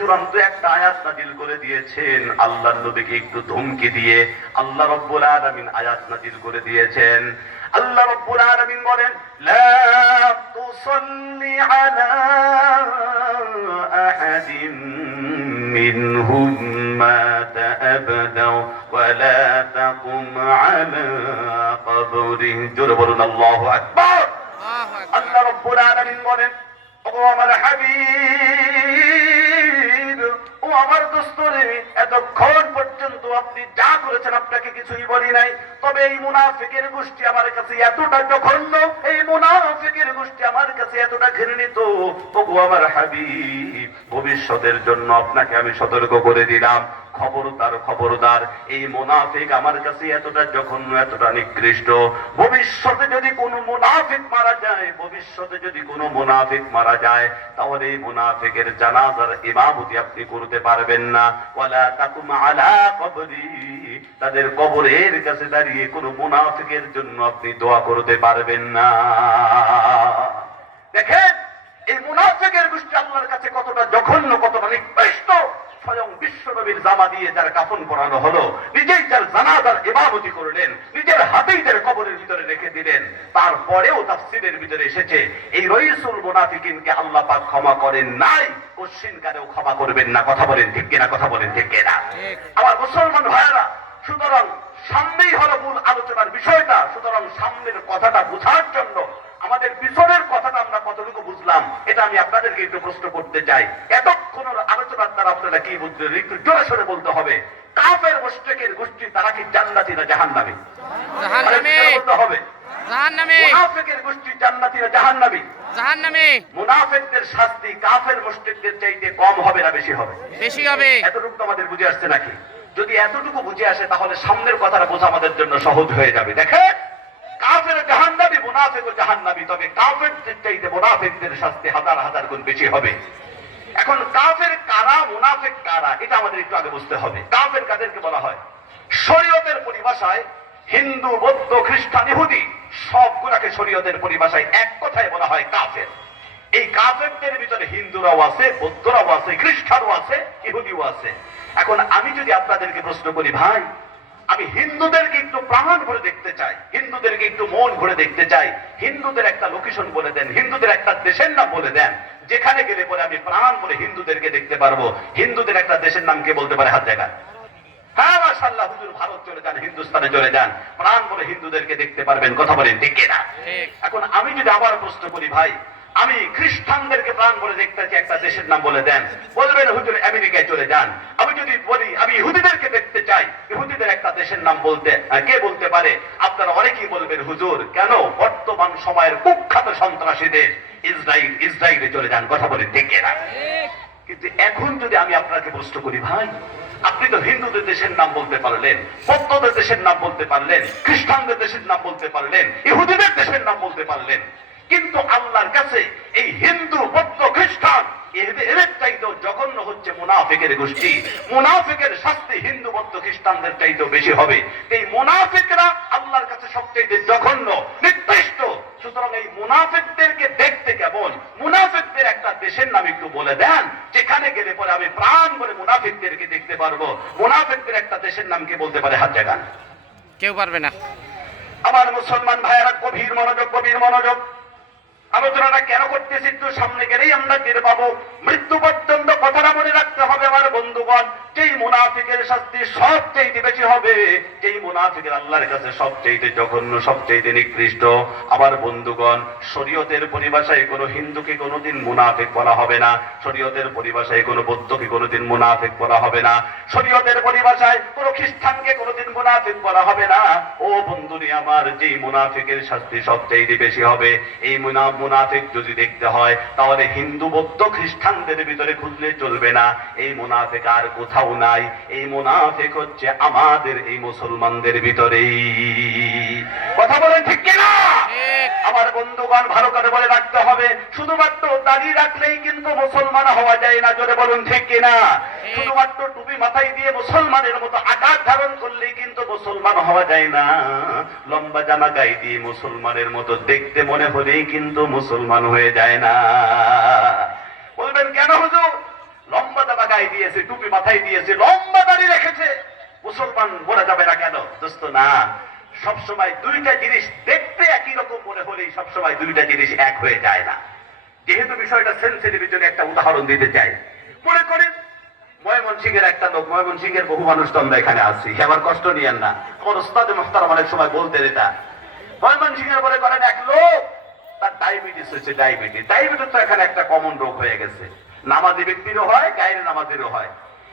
চূড়ান্ত একটা আয়াত নাজিল করে দিয়েছেন। আল্লাহর নবীকে একটু ধমকি দিয়ে আল্লাহ রব্বুল আলামিন আয়াত নাজিল করে দিয়েছেন। আল্লাহ রব্বুল আলামিন বলেন জোরে বলুন আল্লাহু আল্লাহ রব্বুল আলামিন বলেন ও আমার হাবিব আমার দোস্তরে, এতক্ষণ পর্যন্ত আপনি যা করেছেন আপনাকে কিছুই বলি নাই। তবে এই মুনাফিকের গোষ্ঠী আমার কাছে এতটা জঘন্য, এই মুনাফিকের গোষ্ঠী আমার কাছে এতটা ঘৃণিত। তবু আমার হাবিব, ভবিষ্যতের জন্য আপনাকে আমি সতর্ক করে দিলাম। খবরদার খবরদার। এই মুনাফিক আমার কাছে এতটা জঘন্য, এতটা নিকৃষ্ট। ভবিষ্যতে যদি কোনো মুনাফিক মারা যায়, ভবিষ্যতে যদি কোনো মোনাফিক মারা যায়, তাহলে এই মুনাফিকের জানাজার ইমামতি আপনি করতে পারবেন না। ওয়ালা তাকুম আলা কবরি। তাদের কবরের কাছে দাঁড়িয়ে কোনো মুনাফিকের জন্য আপনি দোয়া করতে পারবেন না। দেখেন, এই মুনাফিকের গোষ্ঠী আল্লাহর কাছে কতটা জঘন্য, কতটা নিকৃষ্ট। স্বয়ং বিশ্বনবীর জামা দিয়ে যার কাফন পরানো হলো নিজেই যার জানাজার ইমামতি করলেন নিজের হাতেই যার কবরের ভিতরে রেখে দিলেন তারপরেও তাফসিরের ভিতরে এসেছে এই রইসুল মুনাফিকিনকে আল্লাহ পাক ক্ষমা করেন নাই কোশ্চিন কারেও ক্ষমা করবেন না। কথা বলেন ঠিক কিনা কথা বলেন ঠিক কিনা? আমার মুসলমান ভাইয়েরা সুতরাং সামনেই হলো মূল আলোচনার বিষয়টা সুতরাং সামনের কথাটা বোঝার জন্য আমাদের পিছনের কথাটা আমরা কতটুকু বুঝলাম এটা আমি আপনাদেরকে একটু প্রশ্ন করতে চাই। এতক্ষণ দ্বারা আপনারা কি বুঝলেন একটু জোরে সরে বলতে হবে। কাফের মুশরিকের গোষ্ঠী তারা কি জান্নাতি না জাহান্নামী? জাহান্নামী। বলতে হবে? জাহান্নামী। মুনাফিকের গোষ্ঠী জান্নাতি না জাহান্নামী? জাহান্নামী। মুনাফিকদের শাস্তি কাফের মুশরিকদের চাইতে কম হবে না বেশি হবে? বেশি হবে। এতটুকু আমাদের বুঝে আসছে নাকি? যদি এতটুকু বুঝে আসে তাহলে সামনের কথাটা বোঝা আমাদের জন্য সহজ হয়ে যাবে। দেখে কাফের জাহান্নাবি মুনাফিক ও জাহান্নাবি তবে কাফেরদের চাইতে মুনাফিকদের শাস্তি হাজার হাজার গুণ বেশি হবে। এখন কাফের এটা আমাদের একটু আগে বুঝতে হবে। কাফের কাদেরকে বলা হয়? শরীয়তের পরিভাষায় হিন্দু, বৌদ্ধ, খ্রিস্টান, ইহুদি, সবগুলাকে শরীয়তের পরিভাষায় এক কথায় বলা হয় কাফের। এই কাফেরদের ভিতরে হিন্দুরাও আছে, বৌদ্ধরাও আছে, খ্রিস্টানও আছে, ইহুদিও আছে। এখন আমি যদি আপনাদেরকে প্রশ্ন করি, ভাই আমি হিন্দুদেরকে একটু প্রাণ ভরে দেখতে চাই হিন্দুদেরকে একটু মন ভরে দেখতে চাই। হিন্দুদের একটা লোকেশন বলে দেন হিন্দুদের একটা দেশের নাম বলে দেন। যেখানে গেলে পরে আমি প্রাণ ভরে হিন্দুদেরকে দেখতে পারব। হিন্দুদের একটা দেশের নাম কে বলতে পারে? হাত জায়গায় হ্যাঁ মাশাল্লাহ হুজুর ভারত চলে যান হিন্দুস্তানে চলে যান। প্রাণ বলে হিন্দুদেরকে দেখতে পারবেন কথা বলেন ঠিক ঠিক। এখন আমি যদি আবার প্রশ্ন করি ভাই আমি খ্রিস্টানদেরকে প্রাণ বলে দেখতে চাই, একটা দেশের নাম বলে দেন। বলবেন, হুজুর, আমেরিকায় চলে যান। আমি যদি বলি, আমি ইহুদিদেরকে দেখতে চাই। ইহুদিদের একটা দেশের নাম বলতে কে বলতে পারে? আপনারা অনেকেই বলবেন, হুজুর, কেন? বর্তমান সময়ের কুখ্যাত সন্ত্রাসী দেশ ইসরায়েল ইসরায়েলে চলে যান। কথা বলে দেখে না কিন্তু এখন যদি আমি আপনাকে প্রশ্ন করি, ভাই, আপনি তো হিন্দুদের দেশের নাম বলতে পারলেন, বৌদ্ধদের দেশের নাম বলতে পারলেন, খ্রিস্টানদের দেশের নাম বলতে পারলেন, ইহুদিদের দেশের নাম বলতে পারলেন। কিন্তু আল্লাহর কাছে এই হিন্দু বৌদ্ধ খ্রিস্টান এদের এদের চাইতেও জঘন্য হচ্ছে মুনাফিকের গোষ্ঠী। মুনাফিকের শাস্তি হিন্দু বৌদ্ধ খ্রিস্টানদের চাইতেও বেশি হবে। এই মুনাফিকরা আল্লাহর কাছে সবচাইতে জঘন্য নির্দিষ্ট সুতরাং এই মুনাফিকদেরকে দেখতে কেমন? মুনাফিকদের একটা দেশের নাম একটু বলে দেন যেখানে গেলে পরে আমি প্রাণ বলে মুনাফিকদেরকে দেখতে পারব। মুনাফিকদের একটা দেশের নাম কে বলতে পারে? হাত জায়গা কেউ পারবে না। আমার মুসলমান ভাইয়েরা গভীর মনোযোগ গভীর মনোযোগ। আলোচনাটা কেন করতেছি তো সামনে গেলেই আমরা বের পাবো। মৃত্যু বন্ধুগণ যেই মুনাফিকের শাস্তি সবচেয়ে বেশি হবে, যেই মুনাফিকের আল্লাহর কাছে সবচেয়ে জঘন্য সবচেয়ে নিকৃষ্ট। আমার বন্ধুগণ, শরীয়তের পরিভাষায় কোনো হিন্দুকে কোনোদিন মুনাফিক বলা হবে না, শরীয়তের পরিভাষায় কোনো বৌদ্ধকে কোনোদিন মুনাফিক বলা হবে না, শরীয়তের পরিভাষায় কোনো খ্রিস্টানকে কোনোদিন মুনাফিক বলা হবে না। ও বন্ধুরি আমার, যেই মুনাফিকের শাস্তি সবচেয়ে বেশি হবে, এই মুনা, মুনাফিক যদি দেখতে হয়, তাহলে হিন্দু, বৌদ্ধ, খ্রিস্টানদের ভিতরে খুঁজলে চলবে না। এই মুনাফিক আর কোথাও নাই। এই মুনাফিক হচ্ছে আমাদের এই মুসলমানদের ভিতরেই। কথা বলেন ঠিক কিনা? আমার বন্ধুগণ ভালো করে বলে রাখতে হবে। শুধুমাত্র দাঁড়িয়ে রাখলেই কিন্তু মুসলমান হওয়া যায় না জোরে বলুন ঠিক কিনা? শুধুমাত্র টুপি মাথায় দিয়ে মুসলমানের মতো আকার ধারণ করলেই কিন্তু মুসলমান হওয়া যায় না। লম্বা জামা গায়ে দিয়ে মুসলমানের মতো দেখতে মনে হলেই কিন্তু মুসলমান হয়ে যায় না। বলবেন কেন হুজুর? গায়ে দিয়েছে, টুপি মাথায় দিয়েছে, লম্বা দাড়ি রেখেছে। মুসলমান বলে যাবে না কেন? দোস্ত, না। সবসময় দুইটা জিনিস দেখতে একই রকম মনে হলেই সবসময় দুইটা জিনিস এক হয়ে যায় না। যেহেতু বিষয়টা সেন্সিটিভ জন্য একটা উদাহরণ দিতে চাই। মনে করেন ময়মন সিংহের একটা লোক ময়মন সিংহের বহু মানুষ তো আমরা এখানে আছি। কষ্ট নিয়েন না। আমার ওস্তাদ অনেক সময় বলতেন এটা। ময়মন সিংহের মনে করেন, এক লোক, তার ডায়াবেটিস হচ্ছে ডায়াবেটিস ডায়াবেটিস তো এখানে একটা কমন রোগ হয়ে গেছে। নামাজি ব্যক্তিরও হয় গায়ের নামাজিরও হয়।